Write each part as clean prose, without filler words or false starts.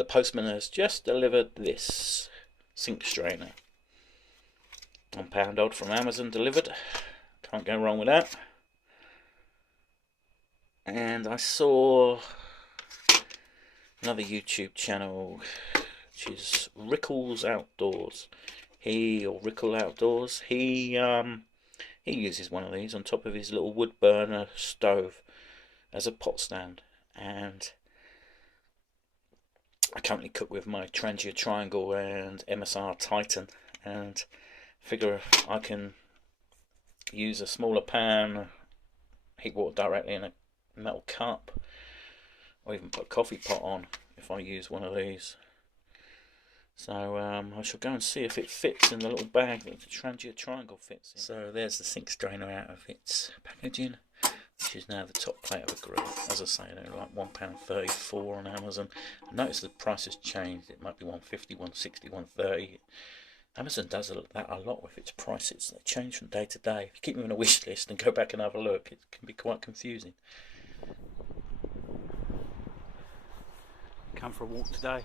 the postman has just delivered this sink strainer. £1 odd from Amazon delivered. Can't go wrong with that. And I saw another YouTube channel, which is Rickalls Outdoors. Rickalls Outdoors. He uses one of these on top of his little wood burner stove as a pot stand, and I currently cook with my Trangia Triangle and MSR Titan, and figure I can use a smaller pan, heat water directly in a metal cup, or even put a coffee pot on if I use one of these. So I shall go and see if it fits in the little bag that the Trangia Triangle fits in. So there's the sink strainer out of its packaging, which is now the top plate of a grill. As I say, they're like £1.34 on Amazon. I noticed the price has changed. It might be £1.50, £1.60, £1.30. Amazon does that a lot with its prices. They change from day to day. If you keep them on a wish list and go back and have a look, it can be quite confusing. Come for a walk today.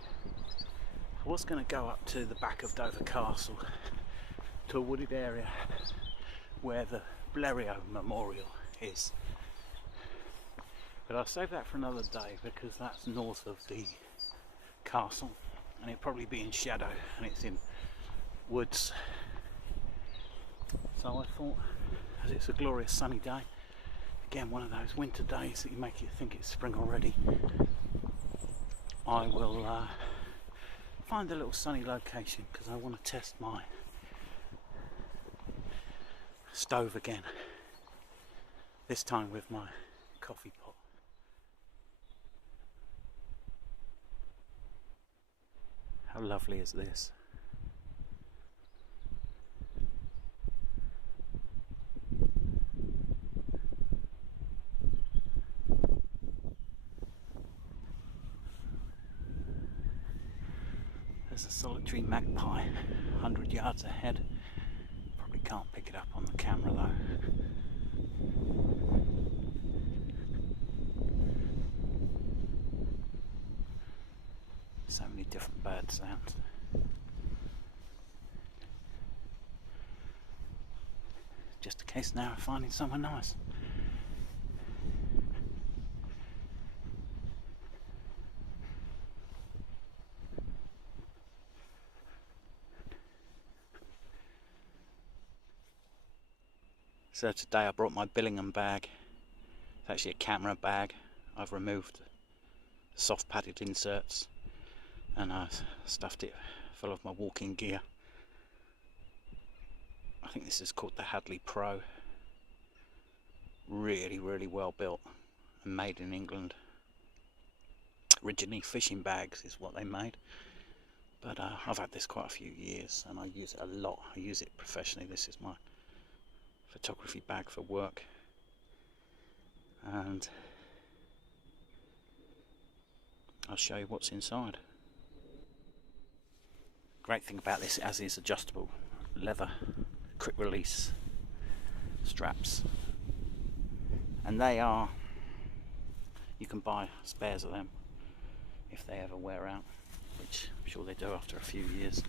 I was going to go up to the back of Dover Castle, to a wooded area where the Blériot Memorial is. But I'll save that for another day, because that's north of the castle and it'll probably be in shadow and it's in woods. So I thought, as it's a glorious sunny day, again one of those winter days that you make you think it's spring already, I will find a little sunny location, because I want to test my stove again, this time with my coffee pot. How lovely is this? There's a solitary magpie 100 yards ahead. Probably can't pick it up on the camera though. So many different bird sounds. Just a case now of finding somewhere nice. So today I brought my Billingham bag. It's actually a camera bag. I've removed the soft padded inserts and I stuffed it full of my walking gear. I think this is called the Hadley Pro. Really well built and made in England. Originally fishing bags is what they made, but I've had this quite a few years and I use it a lot. I use it professionally. This is my photography bag for work, and I'll show you what's inside. Great thing about this, as is adjustable leather quick release straps, and they are, you can buy spares of them if they ever wear out, which I'm sure they do after a few years.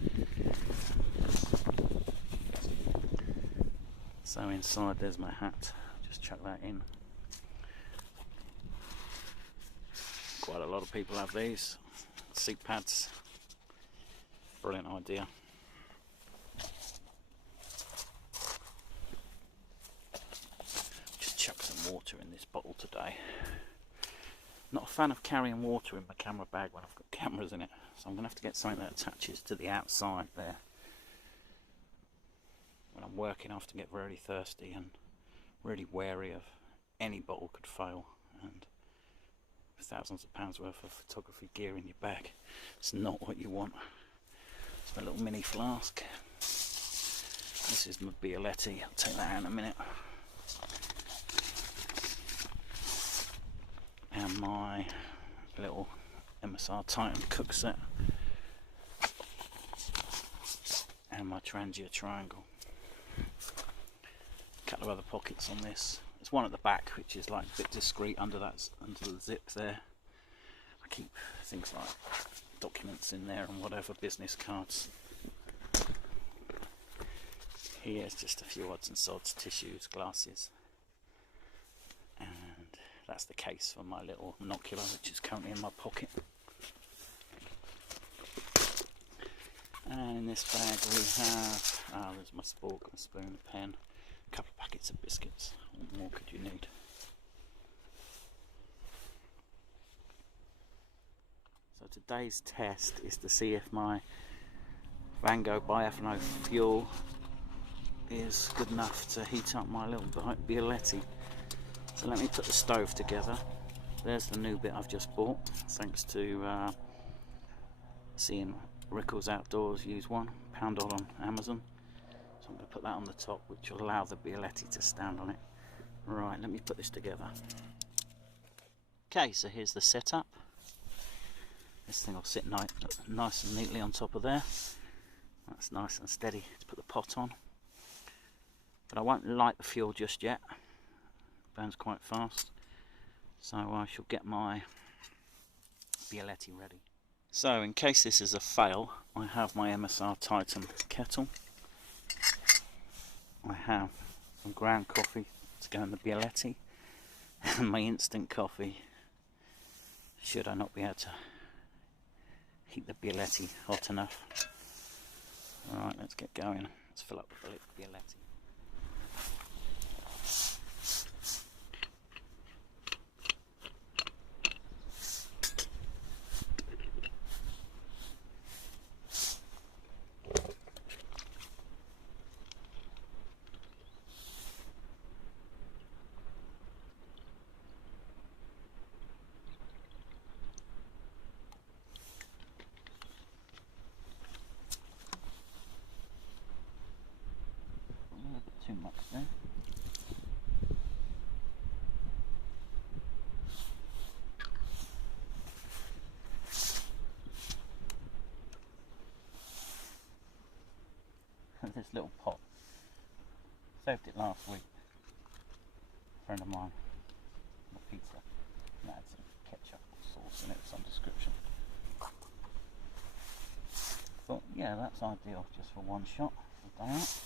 So inside there's my hat, just chuck that in. Quite a lot of people have these seat pads. Brilliant idea. Just chuck some water in this bottle today. Not a fan of carrying water in my camera bag when I've got cameras in it, so I'm going to have to get something that attaches to the outside there. When I'm working, I have to get really thirsty and really wary of any bottle could fail, and thousands of pounds worth of photography gear in your bag, it's not what you want. It's my little mini flask. This is my Bialetti, I'll take that out in a minute. And my little MSR Titan cook set. And my Trangia Triangle. A couple of other pockets on this. There's one at the back which is like a bit discreet under the zip there. I keep things like documents in there and whatever, business cards. Here's just a few odds and sods, tissues, glasses, and that's the case for my little monocular, which is currently in my pocket. And in this bag we have, there's my spork, my spoon, a pen, a couple of packets of biscuits. What more could you need? So today's test is to see if my Vango bioethanol fuel is good enough to heat up my little Bialetti. So let me put the stove together. There's the new bit I've just bought, thanks to seeing Rickalls Outdoors use one, £1 on Amazon. So I'm going to put that on the top, which will allow the Bialetti to stand on it. Right, let me put this together. Okay, so here's the setup. This thing will sit nice and neatly on top of there. That's nice and steady to put the pot on. But I won't light the fuel just yet. It burns quite fast. So I shall get my Bialetti ready. So in case this is a fail, I have my MSR Titan kettle. I have some ground coffee to go in the Bialetti. And my instant coffee, should I not be able to heat the Bialetti hot enough. Alright, let's get going. Let's fill up the Bialetti. Too much there. This little pot, saved it last week. A friend of mine, a pizza, and had some ketchup sauce in it of some description. Thought, yeah, that's ideal just for one shot. I've done that.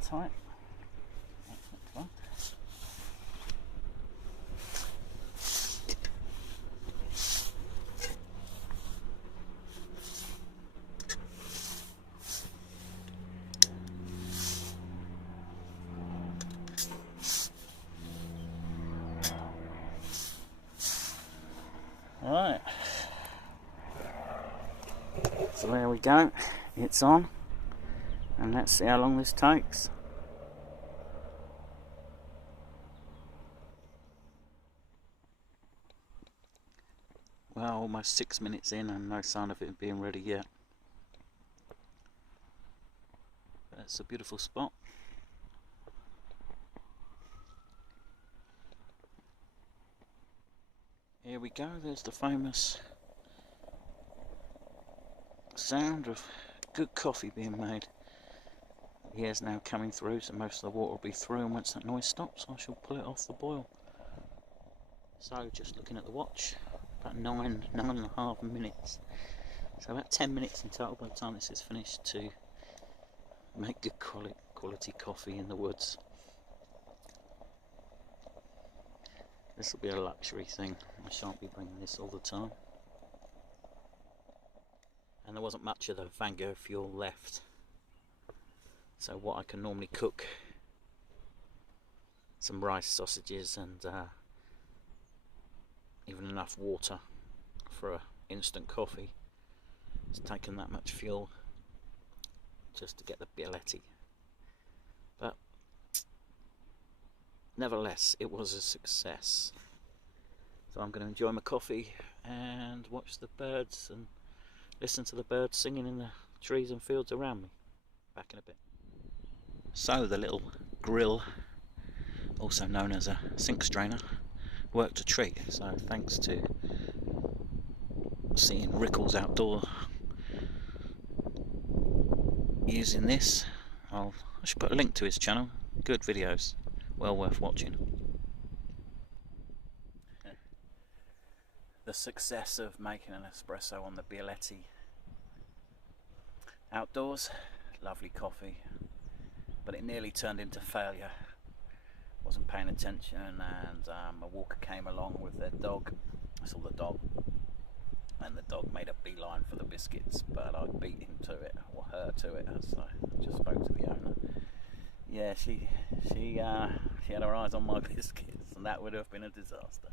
Tight. That's not fun. Right. So there we go. It's on. And let's see how long this takes. Well, almost 6 minutes in and no sign of it being ready yet. But it's a beautiful spot. Here we go, there's the famous sound of good coffee being made. The air's now coming through, so most of the water will be through, and once that noise stops I shall pull it off the boil. So just looking at the watch, about nine and a half minutes, so about 10 minutes in total by the time this is finished to make good quality coffee in the woods. This will be a luxury thing, I shan't be bringing this all the time. And there wasn't much of the vango fuel left, so what I can normally cook, some rice sausages and even enough water for an instant coffee, it's taken that much fuel just to get the Bialetti. But nevertheless, it was a success. So I'm going to enjoy my coffee and watch the birds and listen to the birds singing in the trees and fields around me. Back in a bit. So the little grill, also known as a sink strainer, worked a treat. So thanks to seeing Rickalls Outdoors using this, I'll I should put a link to his channel. Good videos, well worth watching. The success of making an espresso on the Bialetti Outdoors. Lovely coffee, but it nearly turned into failure. Wasn't paying attention, and a walker came along with their dog. I saw the dog, and the dog made a beeline for the biscuits, but I beat him to it, or her to it, as I just spoke to the owner. Yeah, she had her eyes on my biscuits, and that would have been a disaster.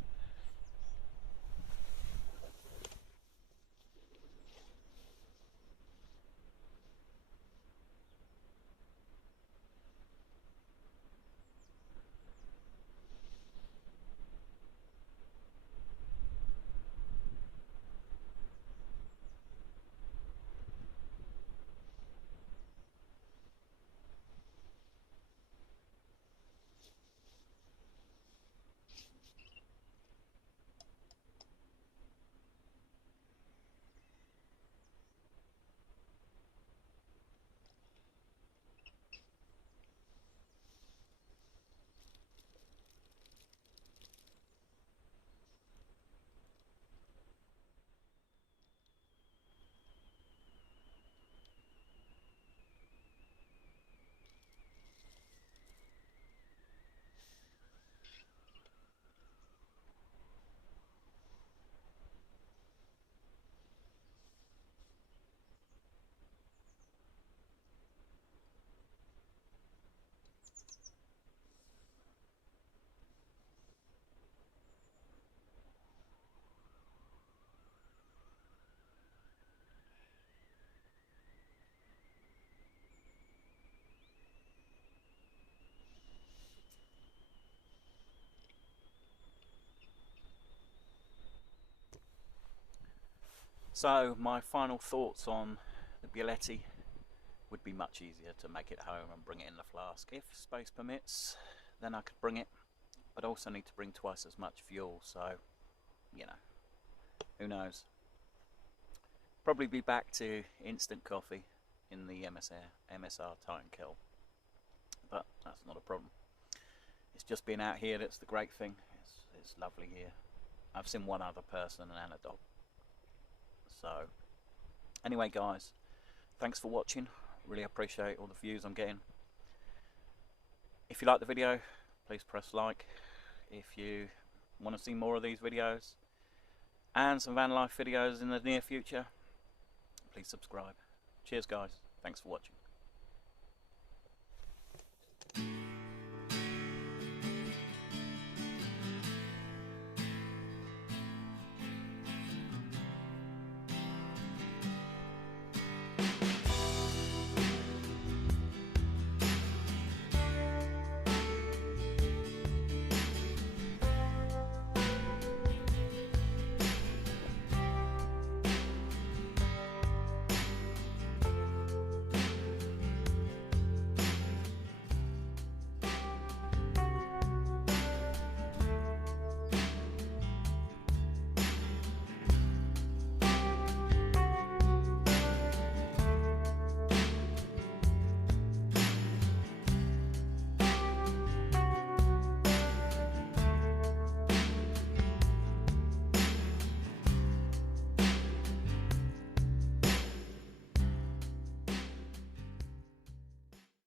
So my final thoughts on the Bialetti: would be much easier to make it home and bring it in the flask. If space permits, then I could bring it, but also need to bring twice as much fuel, so you know, who knows. Probably be back to instant coffee in the MSR Titan Kettle, but that's not a problem. It's just being out here that's the great thing. It's lovely here. I've seen one other person and a dog. So anyway guys, thanks for watching. Really appreciate all the views I'm getting. If you like the video, please press like. If you want to see more of these videos and some van life videos in the near future, please subscribe. Cheers guys, thanks for watching.